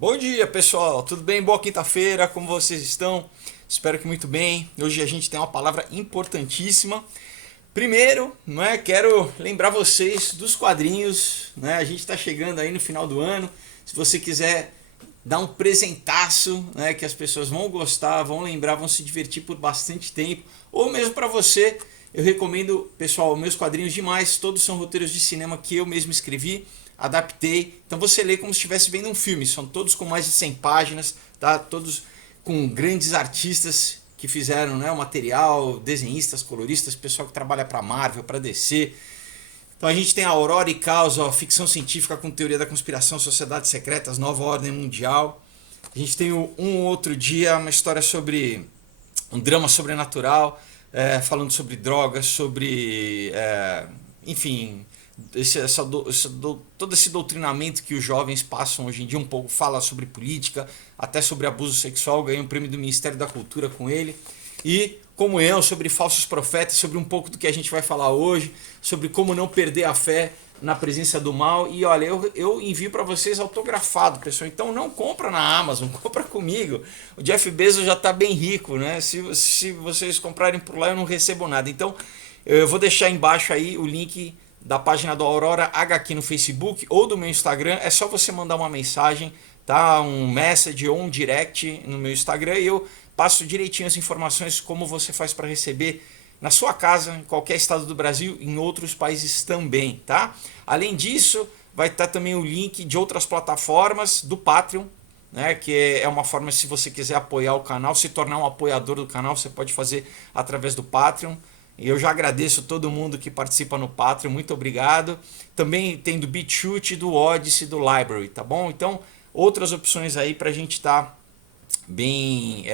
Bom dia, pessoal. Tudo bem? Boa quinta-feira. Como vocês estão? Espero que muito bem. Hoje a gente tem uma palavra importantíssima. Primeiro, quero lembrar vocês dos quadrinhos, A gente está chegando aí no final do ano. Se você quiser dar um presentaço, que as pessoas vão gostar, vão lembrar, vão se divertir por bastante tempo, ou mesmo para você, eu recomendo, pessoal, meus quadrinhos demais. Todos são roteiros de cinema que eu mesmo escrevi, adaptei. Então você lê como se estivesse vendo um filme. São todos com mais de 100 páginas, tá? Todos com grandes artistas que fizeram, o material, desenhistas, coloristas, pessoal que trabalha para Marvel, para DC. Então a gente tem a Aurora e Caos, ficção científica com teoria da conspiração, sociedades secretas, nova ordem mundial. A gente tem o Um Outro Dia, uma história sobre um drama sobrenatural, falando sobre drogas, sobre, enfim, todo esse doutrinamento que os jovens passam hoje em dia. Um pouco fala sobre política, até sobre abuso sexual. Ganhei um prêmio do Ministério da Cultura com ele. E como eu, sobre falsos profetas, sobre um pouco do que a gente vai falar hoje, sobre como não perder a fé na presença do mal. E olha, eu envio para vocês autografado, pessoal. Então não compra na Amazon, compra comigo. O Jeff Bezos já está bem rico, né? Se vocês comprarem por lá, eu não recebo nada. Então eu vou deixar embaixo aí o link da página do Aurora HQ no Facebook ou do meu Instagram. É só você mandar uma mensagem, tá? Um message ou um direct no meu Instagram e eu passo direitinho as informações como você faz para receber na sua casa, em qualquer estado do Brasil, em outros países também, tá? Além disso, vai estar também o link de outras plataformas do Patreon, que é uma forma, se você quiser apoiar o canal, se tornar um apoiador do canal, você pode fazer através do Patreon. E eu já agradeço todo mundo que participa no Patreon, muito obrigado. Também tem do BitChute, do Odyssey, do Library, tá bom? Então, outras opções aí pra gente estar bem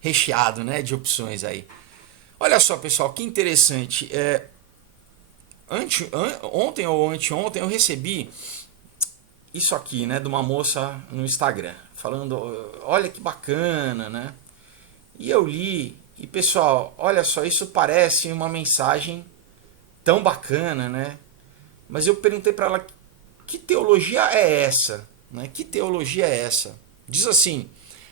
recheado, de opções aí. Olha só, pessoal, que interessante. Ontem ou anteontem eu recebi isso aqui, de uma moça no Instagram, falando, olha que bacana, E eu li, e pessoal, olha só, isso parece uma mensagem tão bacana, Mas eu perguntei para ela, que teologia é essa? Que teologia é essa? Diz assim: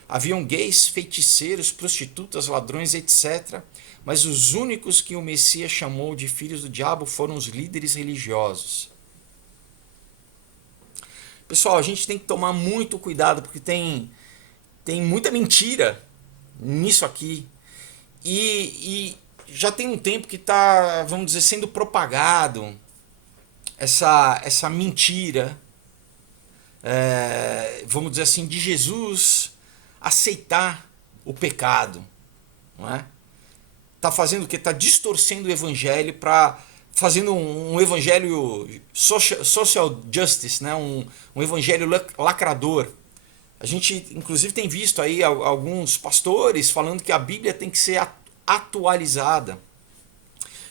haviam gays, feiticeiros, prostitutas, ladrões, etc. Mas os únicos que o Messias chamou de filhos do diabo foram os líderes religiosos. Pessoal, a gente tem que tomar muito cuidado, porque tem muita mentira nisso aqui. E já tem um tempo que está, vamos dizer, sendo propagado essa mentira, vamos dizer assim, de Jesus aceitar o pecado, não é? Tá fazendo o que? Tá distorcendo o evangelho, para fazendo um evangelho social justice, um evangelho lacrador. A gente inclusive tem visto aí alguns pastores falando que a Bíblia tem que ser atualizada.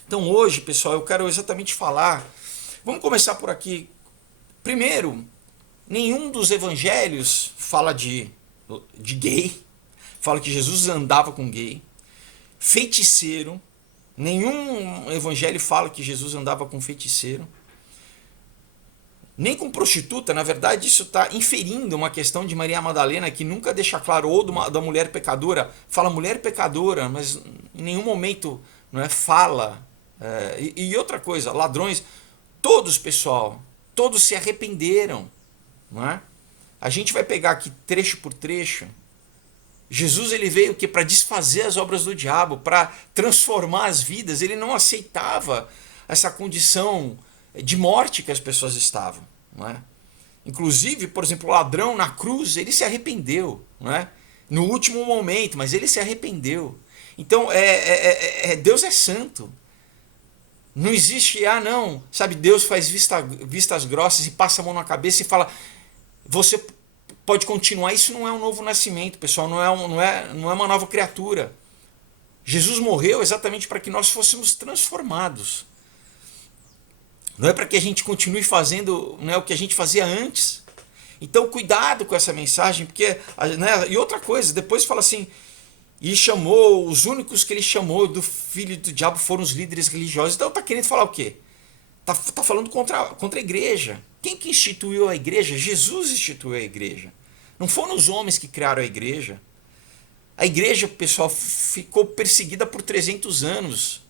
Então hoje, pessoal, eu quero exatamente falar. Vamos começar por aqui. Primeiro, nenhum dos evangelhos fala de gay, fala que Jesus andava com gay. Feiticeiro, nenhum evangelho fala que Jesus andava com feiticeiro. Nem com prostituta. Na verdade, isso está inferindo uma questão de Maria Madalena, que nunca deixa claro, ou da mulher pecadora. Fala mulher pecadora, mas em nenhum momento fala. E outra coisa, ladrões, todos, pessoal, todos se arrependeram. A gente vai pegar aqui trecho por trecho. Jesus, ele veio que para desfazer as obras do diabo, para transformar as vidas. Ele não aceitava essa condição de morte que as pessoas estavam, Inclusive, por exemplo, o ladrão na cruz, ele se arrependeu, No último momento, mas ele se arrependeu. Então, Deus é santo. Não existe, não, sabe, Deus faz vistas grossas e passa a mão na cabeça e fala, você pode continuar. Isso não é um novo nascimento, pessoal, não é uma nova criatura. Jesus morreu exatamente para que nós fôssemos transformados. Não é para que a gente continue fazendo o que a gente fazia antes. Então, cuidado com essa mensagem, porque, e outra coisa, depois fala assim, e os únicos que ele chamou do filho do diabo foram os líderes religiosos. Então está querendo falar o quê? Tá falando contra a igreja. Quem que instituiu a igreja? Jesus instituiu a igreja. Não foram os homens que criaram a igreja. A igreja, pessoal, ficou perseguida por 300 anos.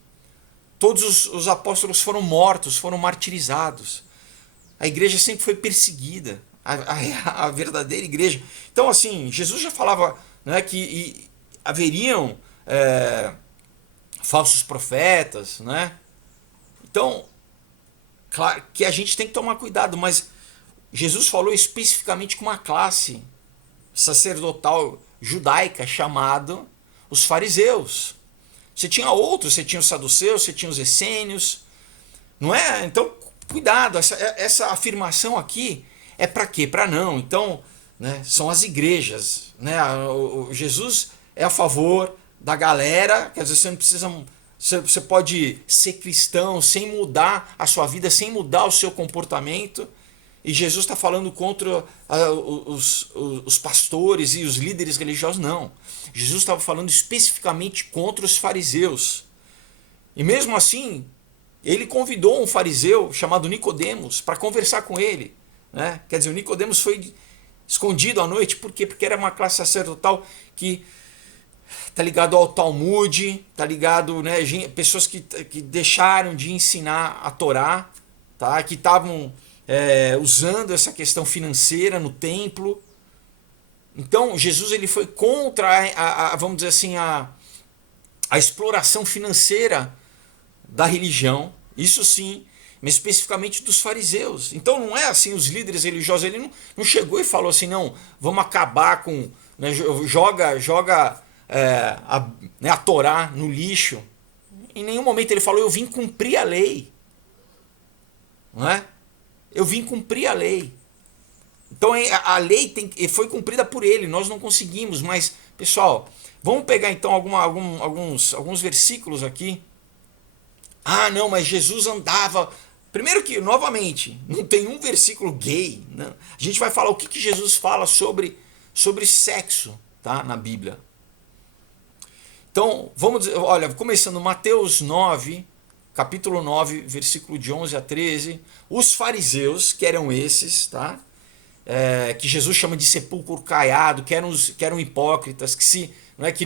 Todos os apóstolos foram mortos, foram martirizados. A igreja sempre foi perseguida. A verdadeira igreja. Então, assim, Jesus já falava, né, que haveriam falsos profetas, né? Então, claro que a gente tem que tomar cuidado, mas Jesus falou especificamente com uma classe sacerdotal judaica chamada os fariseus. Você tinha outros, você tinha os saduceus, você tinha os essênios, não é? Então, cuidado, essa afirmação aqui é para quê? Para não. Então, né, são as igrejas, né? Jesus é a favor da galera, quer dizer, você não precisa, você pode ser cristão sem mudar a sua vida, sem mudar o seu comportamento. E Jesus está falando contra os pastores e os líderes religiosos, não. Jesus estava falando especificamente contra os fariseus. E mesmo assim, ele convidou um fariseu chamado Nicodemos para conversar com ele, né? Quer dizer, o Nicodemos foi escondido à noite, por quê? Porque era uma classe sacerdotal que está ligado ao Talmud, está ligado, né, pessoas que deixaram de ensinar a Torá, tá? Que estavam usando essa questão financeira no templo. Então Jesus ele foi contra vamos dizer assim, a exploração financeira da religião, isso sim, mas especificamente dos fariseus. Então não é assim, os líderes religiosos, ele não chegou e falou assim, não, vamos acabar com, né, joga a Torá no lixo. Em nenhum momento ele falou, eu vim cumprir a lei, não é? Eu vim cumprir a lei. Então a lei foi cumprida por ele, nós não conseguimos, mas, pessoal, vamos pegar então alguns versículos aqui. Ah, não, mas Jesus andava... Primeiro que, novamente, não tem um versículo gay. Não. A gente vai falar o que Jesus fala sobre sexo, tá, na Bíblia. Então, vamos dizer, olha, começando Mateus 9, capítulo 9, versículo de 11 a 13, os fariseus, que eram esses, tá? Que Jesus chama de sepulcro caiado, que eram hipócritas, que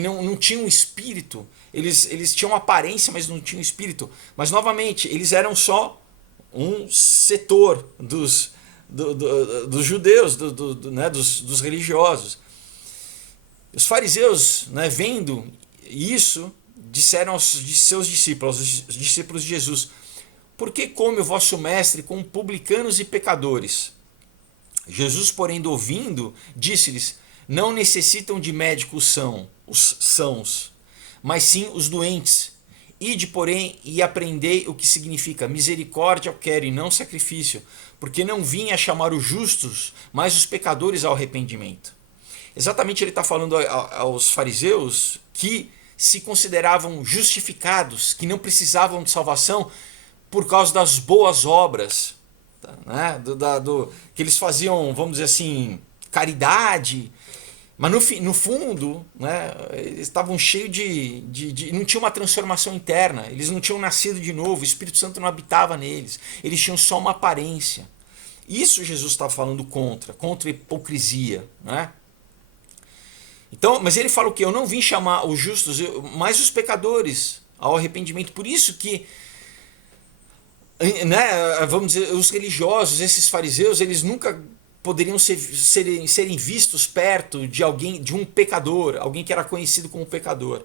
não tinham espírito, eles tinham aparência, mas não tinham espírito. Mas, novamente, eles eram só um setor dos judeus, né, dos religiosos. Os fariseus, né, vendo isso, disseram aos seus discípulos, os discípulos de Jesus, por que come o vosso mestre com publicanos e pecadores? Jesus, porém, ouvindo, disse-lhes, não necessitam de médico os sãos, mas sim os doentes. Ide, porém, e aprendei o que significa misericórdia eu quero e não sacrifício, porque não vim a chamar os justos, mas os pecadores ao arrependimento. Exatamente, ele está falando aos fariseus que se consideravam justificados, que não precisavam de salvação por causa das boas obras, né? Que eles faziam, vamos dizer assim, caridade, mas no fundo, né, eles estavam cheios não tinha uma transformação interna, eles não tinham nascido de novo, o Espírito Santo não habitava neles, eles tinham só uma aparência. Isso Jesus está falando contra a hipocrisia, né? Então, mas ele fala o quê? Eu não vim chamar os justos, mas os pecadores ao arrependimento. Por isso que, né, vamos dizer, os religiosos, esses fariseus, eles nunca poderiam serem vistos perto de alguém, de um pecador, alguém que era conhecido como pecador.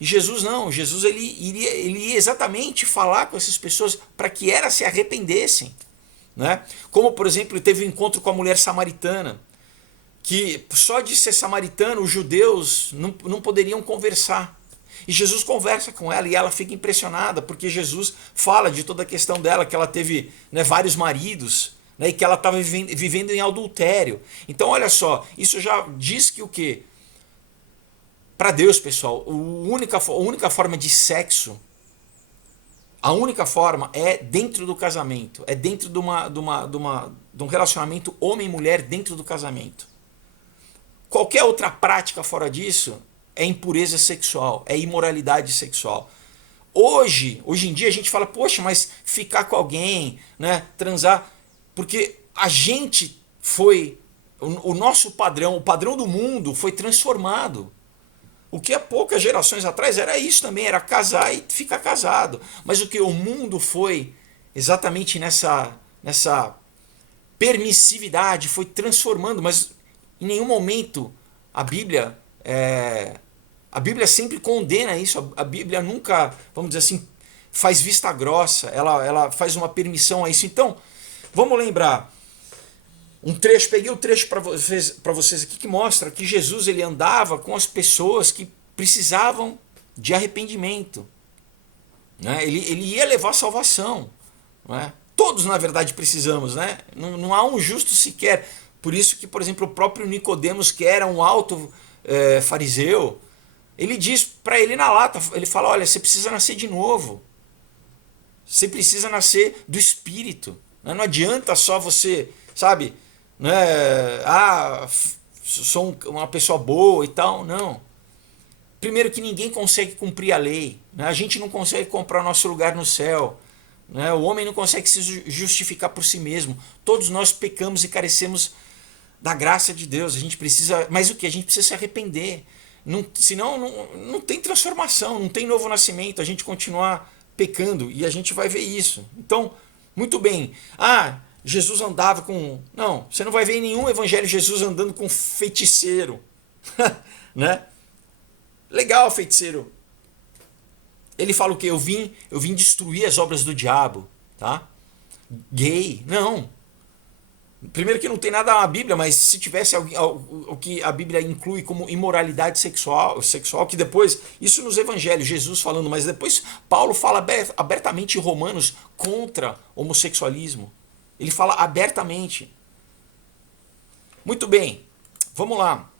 E Jesus não, Jesus ele ia exatamente falar com essas pessoas para que elas se arrependessem, né? Como, por exemplo, ele teve um encontro com a mulher samaritana, que só de ser samaritano os judeus não poderiam conversar. E Jesus conversa com ela e ela fica impressionada, porque Jesus fala de toda a questão dela, que ela teve, né, vários maridos, né, e que ela estava vivendo em adultério. Então, olha só, isso já diz que o quê? Para Deus, pessoal, a única forma de sexo, a única forma é dentro do casamento, é dentro de um relacionamento homem e mulher dentro do casamento. Qualquer outra prática fora disso é impureza sexual, é imoralidade sexual. Hoje em dia a gente fala, poxa, mas ficar com alguém, né, transar, porque a gente foi, o nosso padrão, o padrão do mundo foi transformado. O que há poucas gerações atrás era isso também, era casar e ficar casado. Mas o que o mundo foi exatamente nessa permissividade, foi transformando, mas em nenhum momento a Bíblia a Bíblia sempre condena isso. A Bíblia nunca, vamos dizer assim, faz vista grossa. Ela faz uma permissão a isso. Então, vamos lembrar um trecho. Peguei o trecho para vocês aqui que mostra que Jesus ele andava com as pessoas que precisavam de arrependimento. Né? Ele ia levar salvação. Né? Todos, na verdade, precisamos. Né? Não há um justo sequer. Por isso que, por exemplo, o próprio Nicodemos, que era um alto fariseu, ele diz para ele na lata, ele fala, olha, você precisa nascer de novo. Você precisa nascer do Espírito. Não adianta só você, sabe, né, sou uma pessoa boa e tal. Não. Primeiro que ninguém consegue cumprir a lei. Né? A gente não consegue comprar nosso lugar no céu. Né? O homem não consegue se justificar por si mesmo. Todos nós pecamos e carecemos da graça de Deus. A gente precisa, mas o que? A gente precisa se arrepender. Senão não tem transformação, não tem novo nascimento, a gente continuar pecando e a gente vai ver isso. Então, muito bem. Jesus andava com... Não, você não vai ver em nenhum evangelho Jesus andando com feiticeiro. Né? Legal, feiticeiro. Ele fala o quê? Eu vim destruir as obras do diabo. Tá? Gay. Não. Primeiro que não tem nada na Bíblia, mas se tivesse o que a Bíblia inclui como imoralidade sexual, que depois, isso nos evangelhos, Jesus falando, mas depois Paulo fala abertamente em Romanos contra homossexualismo. Ele fala abertamente. Muito bem, vamos lá.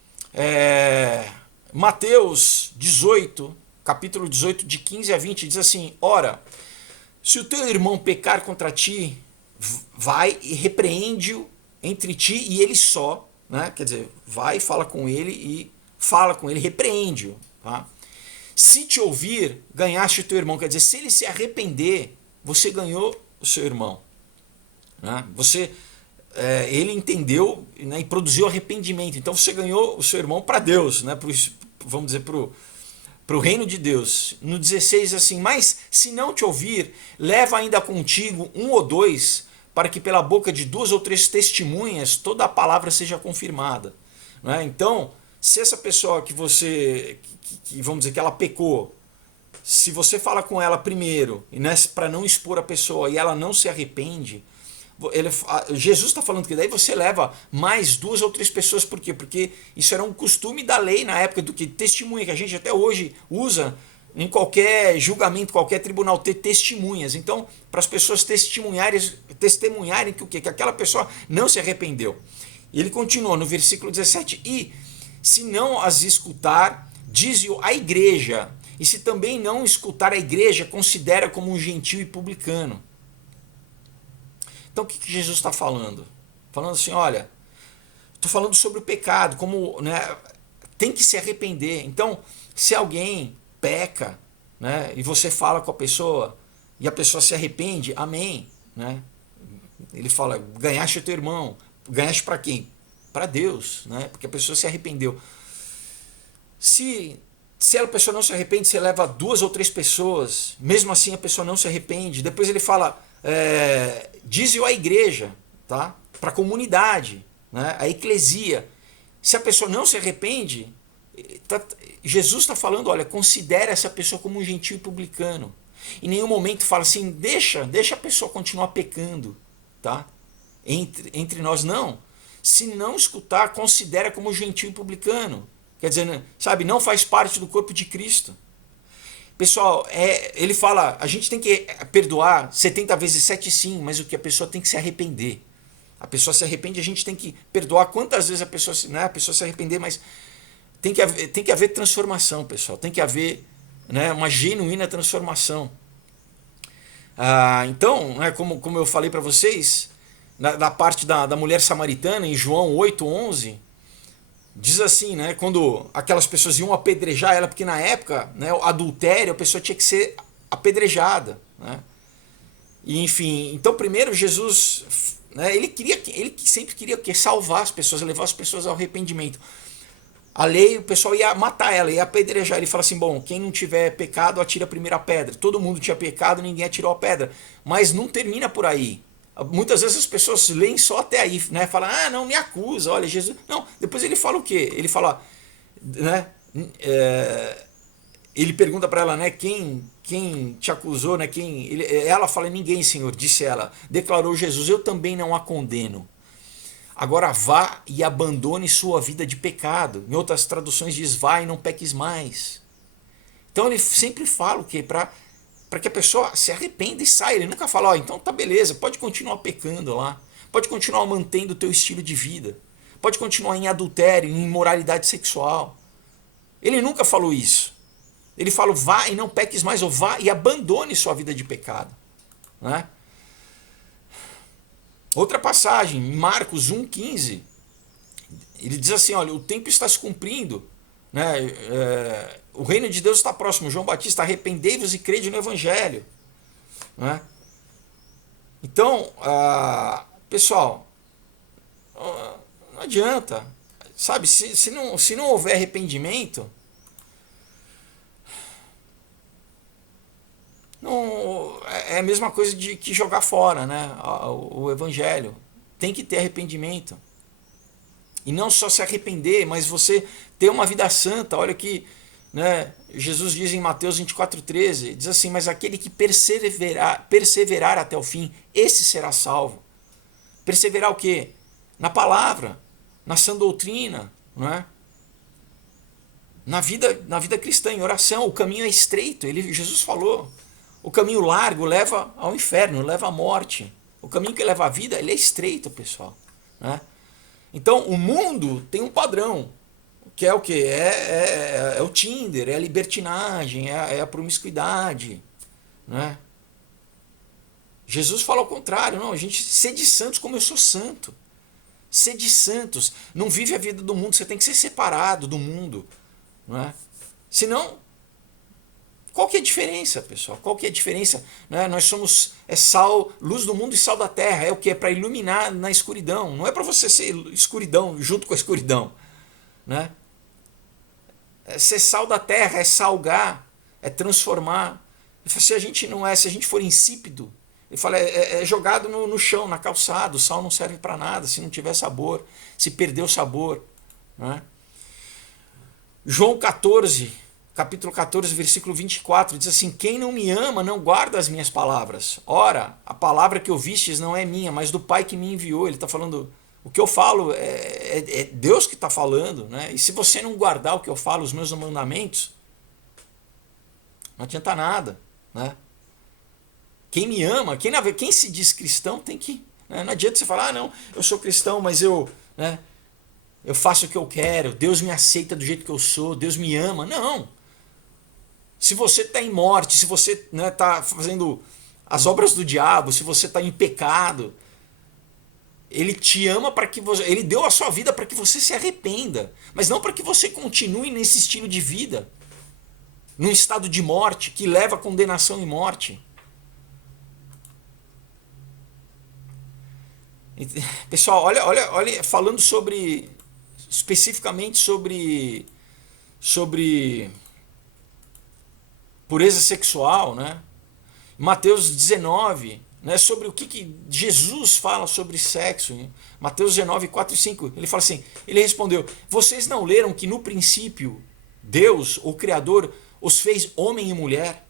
Mateus 18, capítulo 18, de 15 a 20, diz assim, ora, se o teu irmão pecar contra ti, vai e repreende-o entre ti e ele só, né? Quer dizer, vai, fala com ele, repreende-o. Tá? Se te ouvir, ganhaste o teu irmão. Quer dizer, se ele se arrepender, você ganhou o seu irmão. Né? Ele entendeu, né, e produziu arrependimento. Então você ganhou o seu irmão para Deus, né? Vamos dizer, para o reino de Deus. No 16 assim, mas se não te ouvir, leva ainda contigo um ou dois, para que pela boca de 2 ou 3 testemunhas toda a palavra seja confirmada. Né? Então, se essa pessoa que você, vamos dizer que ela pecou, se você fala com ela primeiro, para não expor a pessoa, e ela não se arrepende, Jesus está falando que daí você leva mais 2 ou 3 pessoas. Por quê? Porque isso era um costume da lei na época, do que testemunha, que a gente até hoje usa em qualquer julgamento, qualquer tribunal, ter testemunhas. Então, para as pessoas testemunharem que o quê? Que aquela pessoa não se arrependeu. E ele continua no versículo 17, e se não as escutar, diz-o à igreja, e se também não escutar a igreja, considera como um gentio e publicano. Então o que Jesus está falando? Falando assim, olha, estou falando sobre o pecado, como, né, tem que se arrepender. Então, se alguém peca, né, e você fala com a pessoa, e a pessoa se arrepende, amém. Né? Ele fala, ganhaste o teu irmão. Ganhaste para quem? Para Deus, né? Porque a pessoa se arrependeu. Se a pessoa não se arrepende, você leva 2 ou 3 pessoas, mesmo assim a pessoa não se arrepende. Depois ele fala, diz-o à igreja, tá? Para a comunidade, né? A eclesia. Se a pessoa não se arrepende, Jesus está falando, olha, considere essa pessoa como um gentio publicano. Em nenhum momento fala assim, deixa a pessoa continuar pecando, tá? Entre nós, não. Se não escutar, considera como gentio publicano. Quer dizer, sabe, não faz parte do corpo de Cristo. Pessoal, ele fala, a gente tem que perdoar 70 vezes 7 sim, mas o que a pessoa tem que se arrepender. A pessoa se arrepende, a gente tem que perdoar quantas vezes a pessoa se arrepender, mas tem que haver transformação, pessoal. Tem que haver, né, uma genuína transformação. Então, né, como eu falei para vocês, na parte da mulher samaritana, em João 8:11, diz assim, né, quando aquelas pessoas iam apedrejar ela, porque na época, né, o adultério, a pessoa tinha que ser apedrejada, né? E, enfim, então primeiro Jesus, né, ele sempre queria salvar as pessoas, levar as pessoas ao arrependimento. A lei, o pessoal ia matar ela, ia apedrejar. Ele fala assim, bom, quem não tiver pecado, atira a primeira pedra. Todo mundo tinha pecado, ninguém atirou a pedra. Mas não termina por aí. Muitas vezes as pessoas leem só até aí, né? Falam, não, me acusa, olha, Jesus... Não, depois ele fala o quê? Ele fala, né? Ele pergunta para ela, né? Quem te acusou, né? Ela fala, ninguém, Senhor, disse ela. Declarou Jesus, eu também não a condeno. Agora vá e abandone sua vida de pecado. Em outras traduções diz, vá e não peques mais. Então ele sempre fala o quê? Para que a pessoa se arrependa e saia. Ele nunca fala, então tá beleza, pode continuar pecando lá. Pode continuar mantendo o teu estilo de vida. Pode continuar em adultério, em imoralidade sexual. Ele nunca falou isso. Ele fala, vá e não peques mais, ou vá e abandone sua vida de pecado. Né? Outra passagem, em Marcos 1,15, ele diz assim, olha, o tempo está se cumprindo, né? O reino de Deus está próximo. João Batista, arrependei-vos e crede no Evangelho. Né? Então, pessoal, não adianta, sabe, se não houver arrependimento, não, é a mesma coisa de que jogar fora, né, o Evangelho. Tem que ter arrependimento. E não só se arrepender, mas você ter uma vida santa. Olha que, né, Jesus diz em Mateus 24,13, diz assim, mas aquele que perseverar até o fim, esse será salvo. Perseverar o quê? Na palavra, na sã doutrina, não é? Na vida cristã, em oração. O caminho é estreito, Jesus falou. O caminho largo leva ao inferno, leva à morte. O caminho que leva à vida, ele é estreito, pessoal. Né? Então, o mundo tem um padrão, que é o quê? É o Tinder, é a libertinagem, é a promiscuidade. Né? Jesus fala ao contrário, não, a gente sede santos como eu sou santo. Sede santos. Não vive a vida do mundo, você tem que ser separado do mundo. Não é? Senão, qual que é a diferença, pessoal? Qual que é a diferença? Né? Nós somos sal, luz do mundo e sal da terra. É o que? É para iluminar na escuridão. Não é para você ser escuridão junto com a escuridão. Né? É ser sal da terra, é salgar, é transformar. Se a gente não se a gente for insípido, ele fala, é jogado no chão, na calçada. O sal não serve para nada se não tiver sabor, se perder o sabor. Né? João 14, capítulo 14, versículo 24, diz assim, quem não me ama não guarda as minhas palavras. Ora, a palavra que ouvistes não é minha, mas do Pai que me enviou. Ele está falando, o que eu falo é Deus que está falando. Né? E se você não guardar o que eu falo, os meus mandamentos, não adianta nada. Né? Quem me ama, quem se diz cristão tem que... Né? Não adianta você falar, não, eu sou cristão, mas eu... Né? Eu faço o que eu quero, Deus me aceita do jeito que eu sou, Deus me ama. Não. Se você está em morte, se você está fazendo as obras do diabo, se você está em pecado, Ele te ama para que você... Ele deu a sua vida para que você se arrependa, mas não para que você continue nesse estilo de vida, num estado de morte que leva a condenação e morte. Pessoal, olha, falando especificamente sobre pureza sexual, né? Mateus 19, né? Sobre o que Jesus fala sobre sexo. Né? Mateus 19, 4 e 5, ele fala assim, ele respondeu, vocês não leram que no princípio Deus, o Criador, os fez homem e mulher?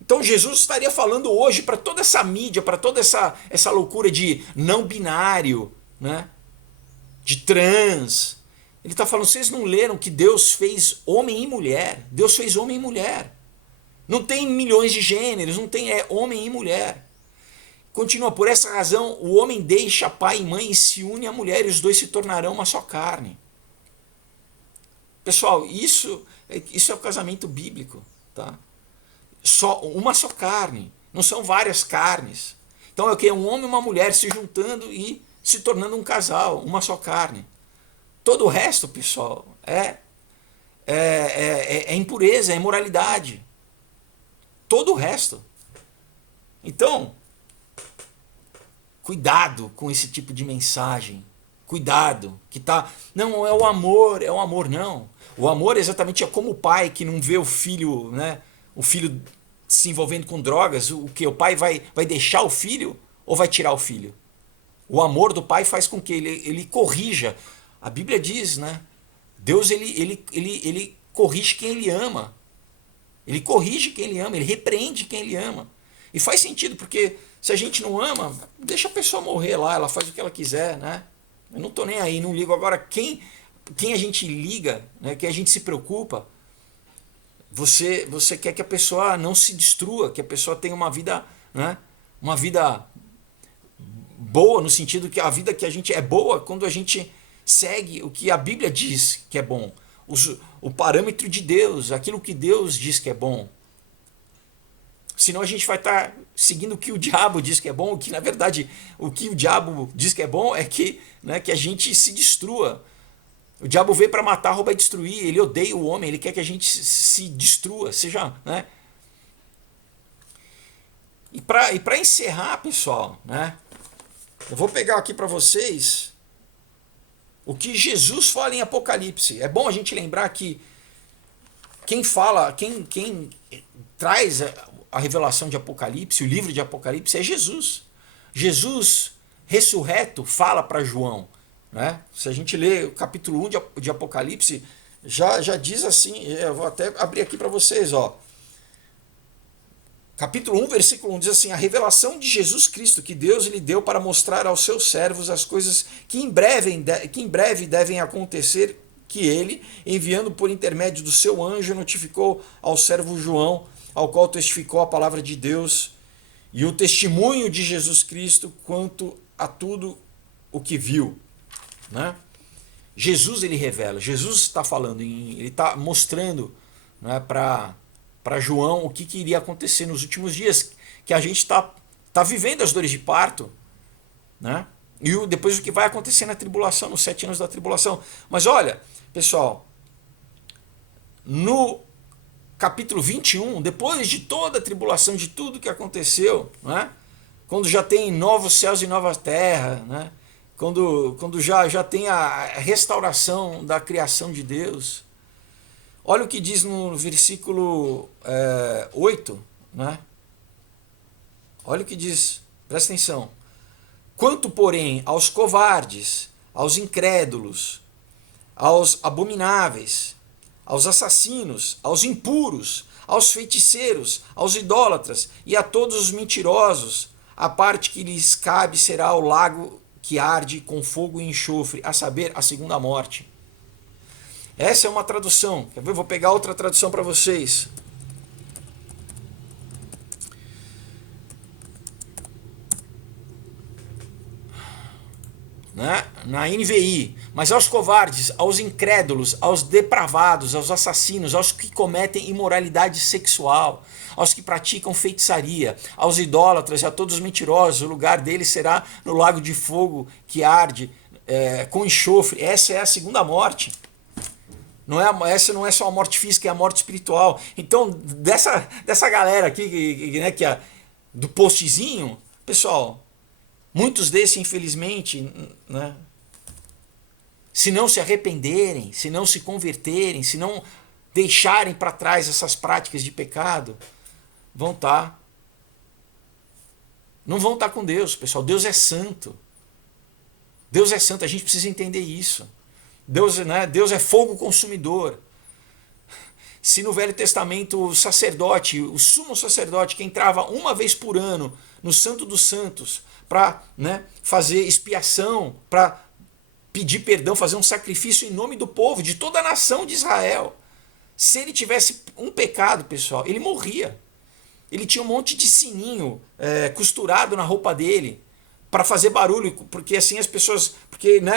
Então Jesus estaria falando hoje para toda essa mídia, para toda essa loucura de não binário, né? De trans. Ele está falando, vocês não leram que Deus fez homem e mulher? Deus fez homem e mulher. Não tem milhões de gêneros, não tem homem e mulher. Continua, por essa razão, o homem deixa pai e mãe e se une à mulher, e os dois se tornarão uma só carne. Pessoal, isso é o casamento bíblico, tá? Uma só carne, não são várias carnes. Então é o que? Um homem e uma mulher se juntando e se tornando um casal, uma só carne. Todo o resto, pessoal, é impureza, é imoralidade. todo o resto. Então, cuidado com esse tipo de mensagem. Cuidado, que tá, não, é o amor não. O amor exatamente é como o pai que não vê o filho, né, o filho se envolvendo com drogas, o que o pai vai deixar o filho ou vai tirar o filho? O amor do pai faz com que ele corrija. A Bíblia diz, né? Deus ele corrige quem ele ama. Ele corrige quem ele ama, ele repreende quem ele ama. E faz sentido, porque se a gente não ama, deixa a pessoa morrer lá, ela faz o que ela quiser, né? Eu não tô nem aí, não ligo. Agora, quem a gente liga, né, quem a gente se preocupa, você quer que a pessoa não se destrua, que a pessoa tenha uma vida, né, uma vida boa, no sentido que a vida que a gente é boa quando a gente segue o que a Bíblia diz que é bom. O parâmetro de Deus, aquilo que Deus diz que é bom. Senão a gente vai estar seguindo o que o diabo diz que é bom, que na verdade o que o diabo diz que é bom é que, né, que a gente se destrua. O diabo veio para matar, roubar e destruir. Ele odeia o homem, ele quer que a gente se destrua, seja, né? E para encerrar, pessoal, né, eu vou pegar aqui para vocês o que Jesus fala em Apocalipse. É bom a gente lembrar que quem fala, quem traz a revelação de Apocalipse, o livro de Apocalipse, é Jesus. Jesus, ressurreto, fala para João. Né? Se a gente lê o capítulo 1 de Apocalipse, já diz assim, eu vou até abrir aqui para vocês, ó. Capítulo 1, versículo 1 diz assim: a revelação de Jesus Cristo que Deus lhe deu para mostrar aos seus servos as coisas que em breve devem acontecer, que ele, enviando por intermédio do seu anjo, notificou ao servo João, ao qual testificou a palavra de Deus e o testemunho de Jesus Cristo quanto a tudo o que viu. Né? Jesus ele revela, Jesus está falando, ele está mostrando, né, para João o que iria acontecer nos últimos dias, que a gente tá vivendo as dores de parto, né? E depois o que vai acontecer na tribulação, nos 7 anos da tribulação. Mas olha, pessoal, no capítulo 21, depois de toda a tribulação, de tudo que aconteceu, né? Quando já tem novos céus e nova terra, né? Quando já tem a restauração da criação de Deus. Olha o que diz no versículo 8, né? Olha o que diz, presta atenção. Quanto, porém, aos covardes, aos incrédulos, aos abomináveis, aos assassinos, aos impuros, aos feiticeiros, aos idólatras e a todos os mentirosos, a parte que lhes cabe será o lago que arde com fogo e enxofre, a saber, a segunda morte. Essa é uma tradução. Quer ver? Vou pegar outra tradução para vocês. Né? Na NVI. Mas aos covardes, aos incrédulos, aos depravados, aos assassinos, aos que cometem imoralidade sexual, aos que praticam feitiçaria, aos idólatras e a todos os mentirosos, o lugar deles será no lago de fogo que arde com enxofre. Essa é a segunda morte. Essa não é só a morte física, é a morte espiritual. Então, dessa galera aqui, né, do postzinho, pessoal, muitos desses, infelizmente, né, se não se arrependerem, se não se converterem, se não deixarem para trás essas práticas de pecado, não vão estar com Deus, pessoal. Deus é santo. Deus é santo, a gente precisa entender isso. Deus é fogo consumidor. Se no Velho Testamento o sacerdote, o sumo sacerdote, que entrava uma vez por ano no Santo dos Santos para, né, fazer expiação, para pedir perdão, fazer um sacrifício em nome do povo, de toda a nação de Israel, se ele tivesse um pecado, pessoal, ele morria. Ele tinha um monte de sininho costurado na roupa dele, para fazer barulho, porque assim as pessoas, porque, né,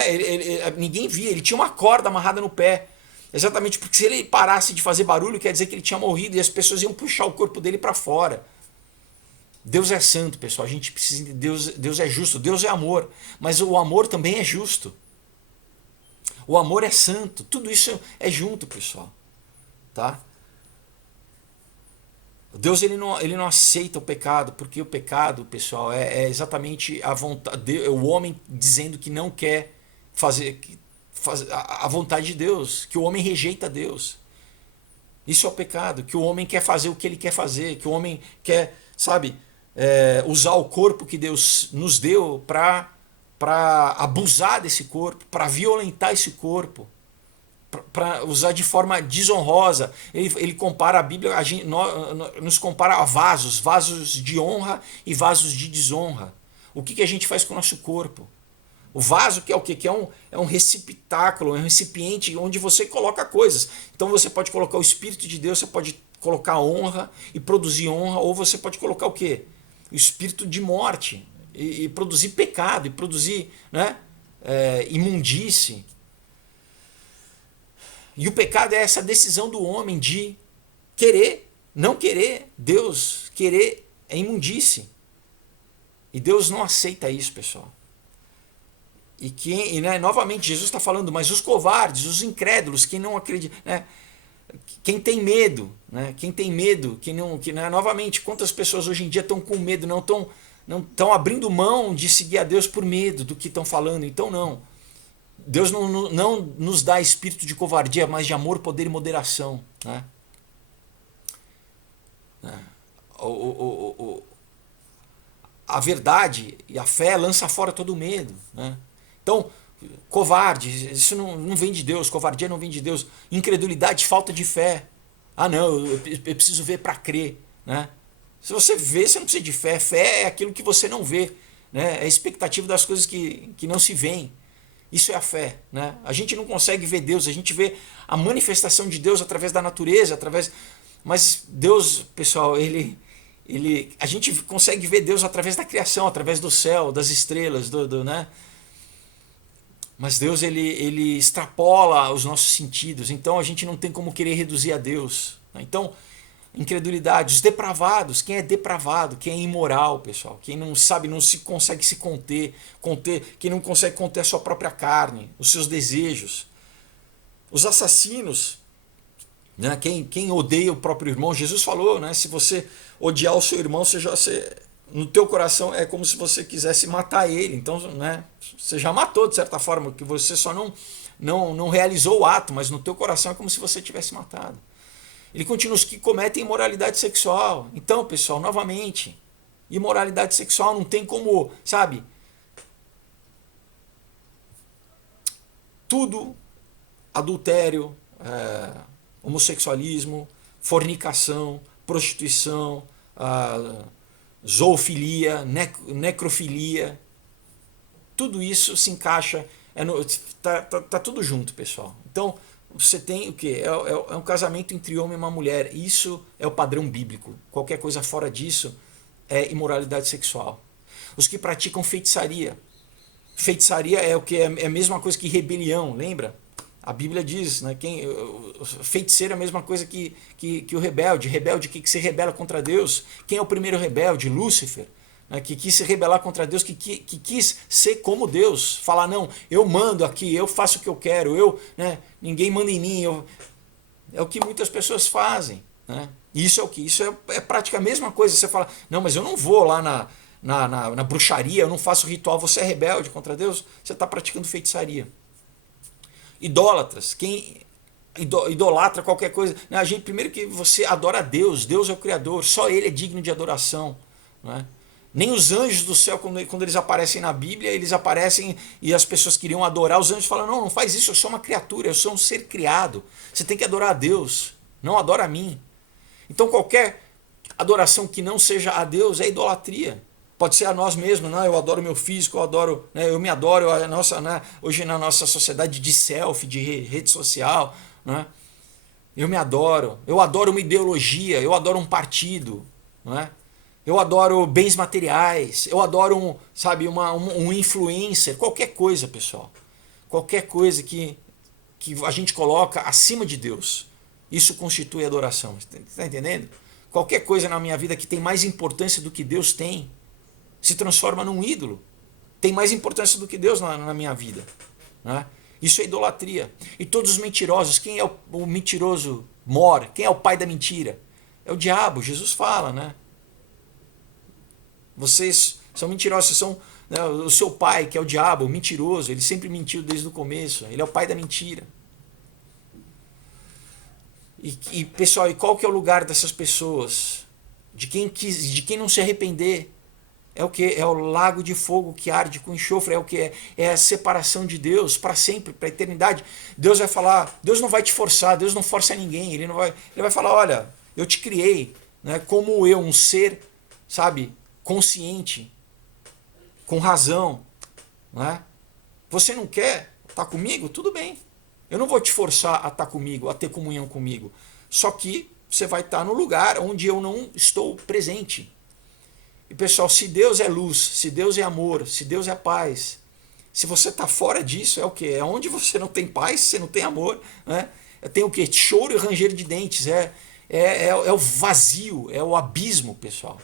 ninguém via, ele tinha uma corda amarrada no pé, exatamente porque se ele parasse de fazer barulho, quer dizer que ele tinha morrido e as pessoas iam puxar o corpo dele para fora. Deus é santo, pessoal, a gente precisa de Deus é justo, Deus é amor, mas o amor também é justo. O amor é santo, tudo isso é junto, pessoal, tá? Deus ele não aceita o pecado, porque o pecado, pessoal, é exatamente a vontade, o homem dizendo que não quer fazer, a vontade de Deus, que o homem rejeita Deus. Isso é o pecado, que o homem quer fazer o que ele quer fazer, que o homem quer, sabe, usar o corpo que Deus nos deu para abusar desse corpo, para violentar esse corpo, para usar de forma desonrosa. Ele compara a Bíblia, nos compara a vasos, vasos de honra e vasos de desonra. O que a gente faz com o nosso corpo? O vaso que é o quê? Que é um receptáculo, é um recipiente onde você coloca coisas. Então você pode colocar o Espírito de Deus, você pode colocar honra e produzir honra, ou você pode colocar o quê? O espírito de morte e produzir pecado, e produzir, né, imundície. E o pecado é essa decisão do homem de querer, não querer Deus, querer é imundície. E Deus não aceita isso, pessoal. Né, novamente, Jesus está falando, mas os covardes, os incrédulos, quem não acredita, né, quem tem medo, né, quem tem medo, né, novamente, quantas pessoas hoje em dia estão com medo, não estão abrindo mão de seguir a Deus por medo do que estão falando. Então não. Deus não nos dá espírito de covardia, mas de amor, poder e moderação. Né? A verdade e a fé lança fora todo medo. Né? Então, covarde, isso não vem de Deus, covardia não vem de Deus. Incredulidade, falta de fé. Ah, não, eu preciso ver para crer. Né? Se você vê, você não precisa de fé. Fé é aquilo que você não vê. Né? É a expectativa das coisas que não se veem. Isso é a fé. Né? A gente não consegue ver Deus, a gente vê a manifestação de Deus através da natureza, mas Deus, pessoal, a gente consegue ver Deus através da criação, através do céu, das estrelas, né? Mas Deus ele extrapola os nossos sentidos, então a gente não tem como querer reduzir a Deus. Né? Então, incredulidade, os depravados, quem é depravado, quem é imoral, pessoal, quem não sabe, não se consegue se conter, quem não consegue conter a sua própria carne, os seus desejos. Os assassinos, né? Quem odeia o próprio irmão, Jesus falou, né? Se você odiar o seu irmão, você no teu coração é como se você quisesse matar ele. Então, né? Você já matou de certa forma, que você só não realizou o ato, mas no teu coração é como se você tivesse matado. Ele continua, os que cometem imoralidade sexual. Então, pessoal, novamente, imoralidade sexual não tem como, sabe? Tudo, adultério, homossexualismo, fornicação, prostituição, zoofilia, necrofilia, tudo isso se encaixa, tá tudo junto, pessoal. Então, você tem o quê? É um casamento entre homem e uma mulher. Isso é o padrão bíblico. Qualquer coisa fora disso é imoralidade sexual. Os que praticam feitiçaria. Feitiçaria é o que? É a mesma coisa que rebelião, lembra? A Bíblia diz, né? Feiticeiro é a mesma coisa que o rebelde. Rebelde que se rebela contra Deus. Quem é o primeiro rebelde? Lúcifer. Né, que quis se rebelar contra Deus, que quis ser como Deus, falar, não, eu mando aqui, eu faço o que eu quero, né, ninguém manda em mim. É o que muitas pessoas fazem. Né? Isso é o que? Isso é prática a mesma coisa. Você fala, não, mas eu não vou lá na bruxaria, eu não faço ritual, você é rebelde contra Deus, você está praticando feitiçaria. Idólatras, quem idolatra qualquer coisa, né, a gente, primeiro que você adora a Deus, Deus é o Criador, só Ele é digno de adoração. Né? Nem os anjos do céu, quando eles aparecem na Bíblia, eles aparecem e as pessoas queriam adorar, os anjos falam, não faz isso, eu sou uma criatura, eu sou um ser criado, você tem que adorar a Deus, não adora a mim. Então qualquer adoração que não seja a Deus é idolatria. Pode ser a nós mesmos, né? Eu adoro meu físico, eu me adoro, né? Hoje na nossa sociedade de selfie, de rede social, né? Eu adoro uma ideologia, eu adoro um partido, né? Eu adoro bens materiais, eu adoro um influencer, qualquer coisa, pessoal. Qualquer coisa que a gente coloca acima de Deus. Isso constitui adoração. Está entendendo? Qualquer coisa na minha vida que tem mais importância do que Deus tem, se transforma num ídolo. Tem mais importância do que Deus na minha vida. Né? Isso é idolatria. E todos os mentirosos, quem é o mentiroso mor? Quem é o pai da mentira? É o diabo, Jesus fala, né? Vocês são mentirosos, vocês são, né, o seu pai, que é o diabo, o mentiroso, ele sempre mentiu desde o começo, ele é o pai da mentira. E pessoal, e qual que é o lugar dessas pessoas? De quem não se arrepender? É o que? É o lago de fogo que arde com enxofre, é o que? É a separação de Deus para sempre, para a eternidade. Deus vai falar, Deus não vai te forçar, Deus não força ninguém, ele vai falar, olha, eu te criei, né, como eu, um ser, sabe, consciente, com razão, né? Você não quer estar comigo? Tudo bem. Eu não vou te forçar a estar comigo, a ter comunhão comigo. Só que você vai estar no lugar onde eu não estou presente. E pessoal, se Deus é luz, se Deus é amor, se Deus é paz, se você está fora disso, é o quê? É onde você não tem paz, você não tem amor, né? Tem o quê? Choro e ranger de dentes. É o vazio, é o abismo, pessoal.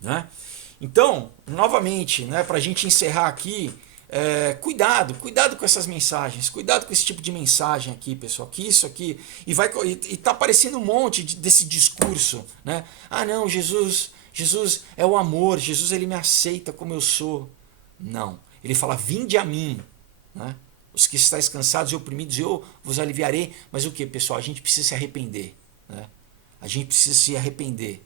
Né? Então, novamente, né, para a gente encerrar aqui, cuidado com essas mensagens, cuidado com esse tipo de mensagem aqui, pessoal, que isso aqui, e tá aparecendo um monte desse discurso, né? Ah, não, Jesus é o amor, Jesus ele me aceita como eu sou. Não, ele fala, vinde a mim, né? Os que estáis cansados e oprimidos, eu vos aliviarei. Mas o que, pessoal? A gente precisa se arrepender, né? A gente precisa se arrepender.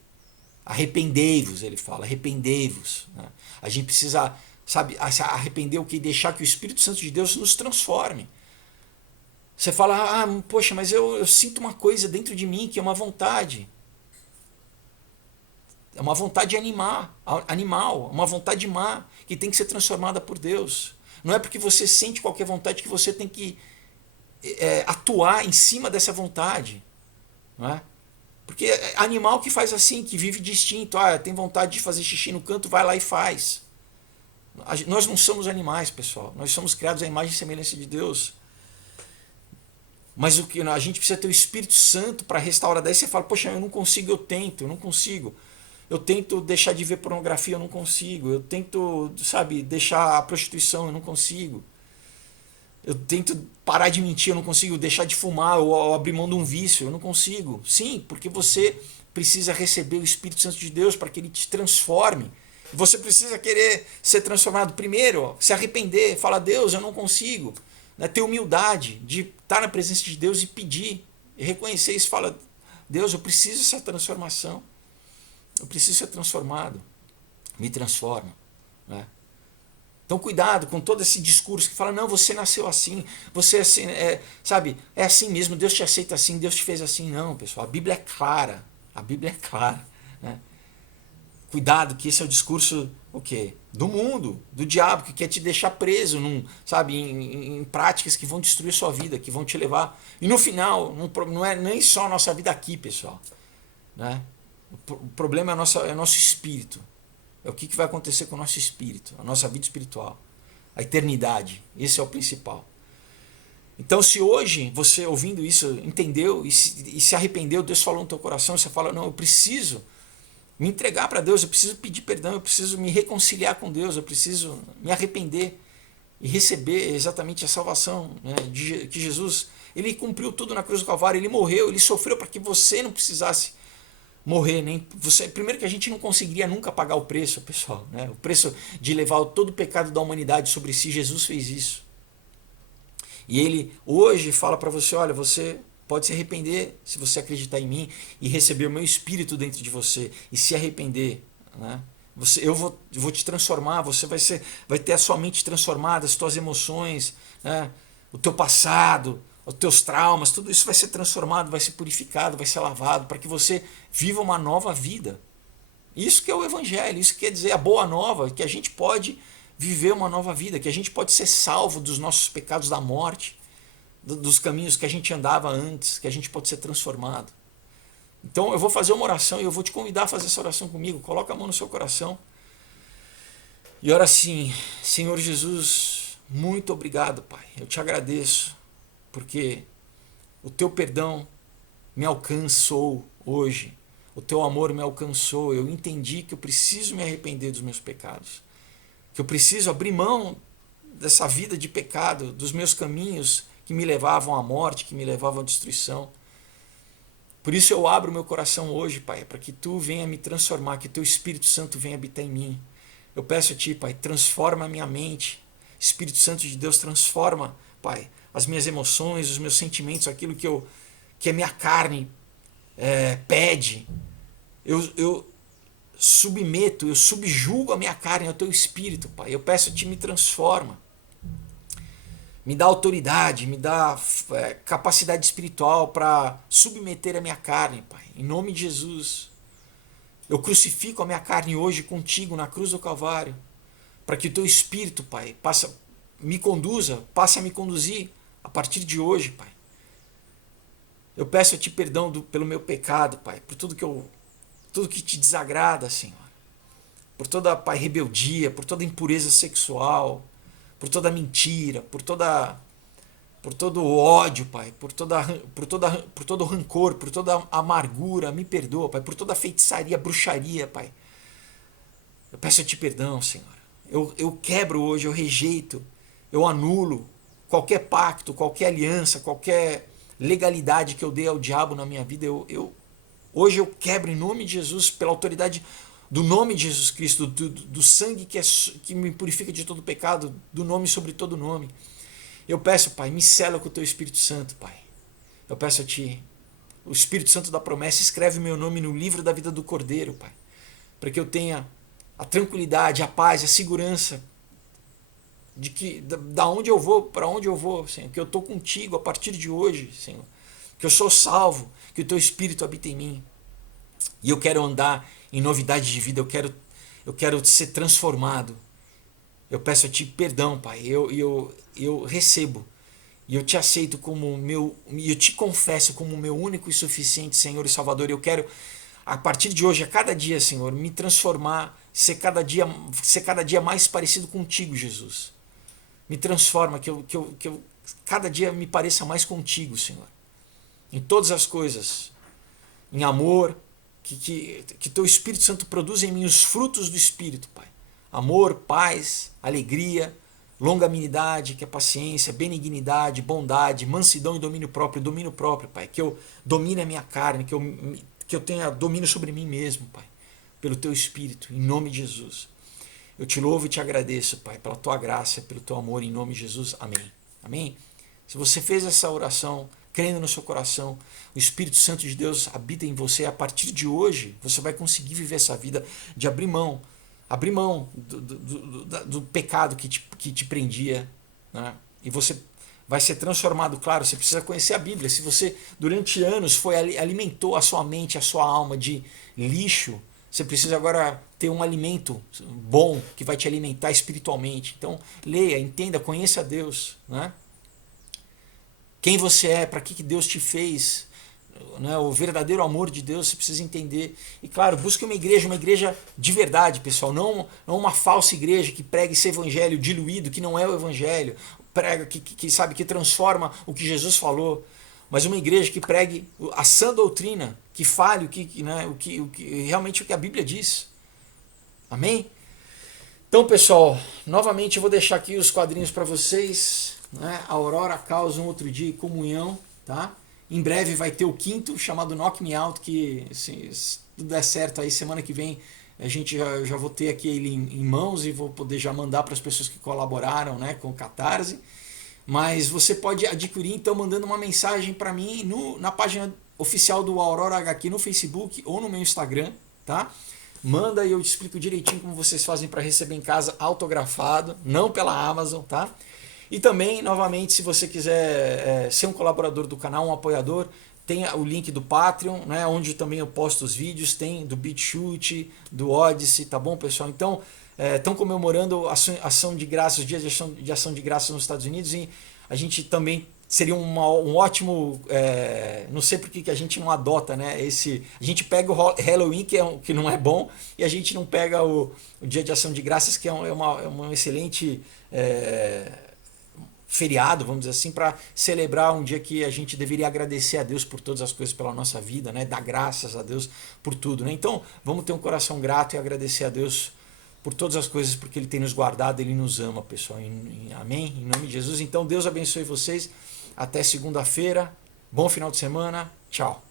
Arrependei-vos, ele fala, arrependei-vos, né? A gente precisa, sabe, arrepender o que? Deixar que o Espírito Santo de Deus nos transforme. Você fala, ah, poxa, mas eu sinto uma coisa dentro de mim que é uma vontade. É uma vontade animal, uma vontade má, que tem que ser transformada por Deus. Não é porque você sente qualquer vontade que você tem que atuar em cima dessa vontade. Não é? Porque é animal que faz assim, que vive distinto. Ah, tem vontade de fazer xixi no canto, vai lá e faz. Nós não somos animais, pessoal. Nós somos criados à imagem e semelhança de Deus. Mas o que a gente precisa ter o Espírito Santo para restaurar. Daí você fala, poxa, eu não consigo, eu não consigo. Eu tento deixar de ver pornografia, eu não consigo. Eu tento, sabe, deixar a prostituição, eu não consigo. Eu tento parar de mentir, eu não consigo deixar de fumar ou abrir mão de um vício, eu não consigo. Sim, porque você precisa receber o Espírito Santo de Deus para que ele te transforme. Você precisa querer ser transformado primeiro, se arrepender, falar, Deus, eu não consigo. Né? Ter humildade de estar na presença de Deus e pedir, e reconhecer isso, fala, Deus, eu preciso dessa transformação. Eu preciso ser transformado. Me transforma. Né? Então cuidado com todo esse discurso que fala, não, você nasceu assim, você é assim, sabe, é assim mesmo, Deus te aceita assim, Deus te fez assim. Não, pessoal, a Bíblia é clara, né? Cuidado que esse é o discurso, o quê? Do mundo, do diabo, que quer te deixar preso sabe, em práticas que vão destruir sua vida, que vão te levar. E no final, não é nem só a nossa vida aqui, pessoal. Né? O problema é o nosso espírito. É o que vai acontecer com o nosso espírito, a nossa vida espiritual, a eternidade. Esse é o principal. Então, se hoje você ouvindo isso entendeu e se arrependeu, Deus falou no teu coração, você fala, não, eu preciso me entregar para Deus, eu preciso pedir perdão, eu preciso me reconciliar com Deus, eu preciso me arrepender e receber exatamente a salvação, né, que Jesus, ele cumpriu tudo na cruz do Calvário, ele morreu, ele sofreu para que você não precisasse morrer, nem você. Primeiro que a gente não conseguiria nunca pagar o preço, pessoal, né? O preço de levar todo o pecado da humanidade sobre si. Jesus fez isso. E ele hoje fala para você, olha, você pode se arrepender se você acreditar em mim e receber o meu espírito dentro de você e se arrepender, né? Eu vou te transformar, você vai ter a sua mente transformada, as tuas emoções, né? O teu passado, os teus traumas, tudo isso vai ser transformado, vai ser purificado, vai ser lavado, para que você viva uma nova vida. Isso que é o Evangelho, isso quer dizer a boa nova, que a gente pode viver uma nova vida, que a gente pode ser salvo dos nossos pecados da morte, dos caminhos que a gente andava antes, que a gente pode ser transformado. Então eu vou fazer uma oração e eu vou te convidar a fazer essa oração comigo. Coloca a mão no seu coração e ora assim, Senhor Jesus, muito obrigado, Pai. Eu te agradeço porque o teu perdão me alcançou hoje, o teu amor me alcançou, eu entendi que eu preciso me arrepender dos meus pecados, que eu preciso abrir mão dessa vida de pecado, dos meus caminhos que me levavam à morte, que me levavam à destruição. Por isso eu abro meu coração hoje, Pai, para que Tu venha me transformar, que Teu Espírito Santo venha habitar em mim. Eu peço a Ti, Pai, transforma a minha mente. Espírito Santo de Deus, transforma, Pai, as minhas emoções, os meus sentimentos, aquilo que a minha carne pede. Eu submeto, eu subjugo a minha carne ao Teu Espírito, Pai. Eu peço a Ti, me transforma. Me dá autoridade, me dá capacidade espiritual para submeter a minha carne, Pai. Em nome de Jesus. Eu crucifico a minha carne hoje contigo na cruz do Calvário, para que o Teu Espírito, Pai, passe a me conduzir a partir de hoje, Pai. Eu peço a Ti perdão pelo meu pecado, Pai, por tudo que Te desagrada, Senhor. Por toda, Pai, rebeldia, por toda impureza sexual, por toda mentira, por todo o ódio, Pai, por todo rancor, por toda amargura, me perdoa, Pai, por toda feitiçaria, bruxaria, Pai. Eu peço a Ti perdão, Senhor. Eu quebro hoje, eu rejeito, eu anulo qualquer pacto, qualquer aliança, qualquer legalidade que eu dei ao diabo na minha vida. Hoje eu quebro em nome de Jesus, pela autoridade do nome de Jesus Cristo, do sangue que me purifica de todo pecado, do nome sobre todo nome. Eu peço, Pai, me sela com o Teu Espírito Santo, Pai. Eu peço a Ti, o Espírito Santo da promessa, escreve meu nome no livro da vida do Cordeiro, Pai, para que eu tenha a tranquilidade, a paz, a segurança de que da onde eu vou, para onde eu vou, Senhor, que eu estou contigo a partir de hoje, Senhor, que eu sou salvo, que o Teu Espírito habita em mim. E eu quero andar em novidade de vida, eu quero ser transformado. Eu peço a Ti perdão, Pai, eu recebo, e eu Te aceito como e eu Te confesso como meu único e suficiente Senhor e Salvador. Eu quero, a partir de hoje, a cada dia, Senhor, me transformar, ser cada dia mais parecido contigo, Jesus. Me transforma, que eu cada dia me pareça mais contigo, Senhor. Em todas as coisas, em amor, que Teu Espírito Santo produza em mim os frutos do Espírito, Pai. Amor, paz, alegria, longanimidade, que é paciência, benignidade, bondade, mansidão e domínio próprio, Pai. Que eu domine a minha carne, que eu tenha domínio sobre mim mesmo, Pai. Pelo Teu Espírito, em nome de Jesus. Eu Te louvo e Te agradeço, Pai, pela Tua graça, pelo Teu amor, em nome de Jesus. Amém. Amém? Se você fez essa oração, crendo no seu coração, o Espírito Santo de Deus habita em você. A partir de hoje, você vai conseguir viver essa vida de abrir mão do pecado que te prendia, né? E você vai ser transformado. Claro, você precisa conhecer a Bíblia. Se você durante anos alimentou a sua mente, a sua alma de lixo, você precisa agora ter um alimento bom que vai te alimentar espiritualmente. Então leia, entenda, conheça a Deus, né? Quem você é, para que Deus te fez, né? O verdadeiro amor de Deus, você precisa entender. E claro, busque uma igreja de verdade, pessoal, não uma falsa igreja que prega esse evangelho diluído, que não é o evangelho, prega que transforma o que Jesus falou, mas uma igreja que pregue a sã doutrina, que fale realmente o que a Bíblia diz. Amém? Então, pessoal, novamente eu vou deixar aqui os quadrinhos para vocês, né? Aurora, Causa, Um Outro Dia e Comunhão, tá? Em breve vai ter o 5º, chamado Knock Me Out, que se tudo der certo aí, semana que vem a gente já vou ter aqui ele em mãos e vou poder já mandar para as pessoas que colaboraram, né, com o Catarse. Mas você pode adquirir então mandando uma mensagem para mim na página oficial do Aurora HQ no Facebook ou no meu Instagram, tá? Manda e eu te explico direitinho como vocês fazem para receber em casa autografado, não pela Amazon, tá? E também, novamente, se você quiser ser um colaborador do canal, um apoiador, tem o link do Patreon, né, onde também eu posto os vídeos, tem do BitChute, do Odyssey, tá bom, pessoal? Então, estão comemorando ação de graças, os dias de ação de graças nos Estados Unidos, e a gente também seria um ótimo, não sei por que a gente não adota, né, a gente pega o Halloween, que não é bom, e a gente não pega o dia de ação de graças, que é uma excelente feriado, vamos dizer assim, para celebrar um dia que a gente deveria agradecer a Deus por todas as coisas pela nossa vida, né, dar graças a Deus por tudo, né? Então, vamos ter um coração grato e agradecer a Deus por todas as coisas, porque Ele tem nos guardado, Ele nos ama, pessoal. Amém? Em nome de Jesus. Então, Deus abençoe vocês. Até segunda-feira. Bom final de semana. Tchau.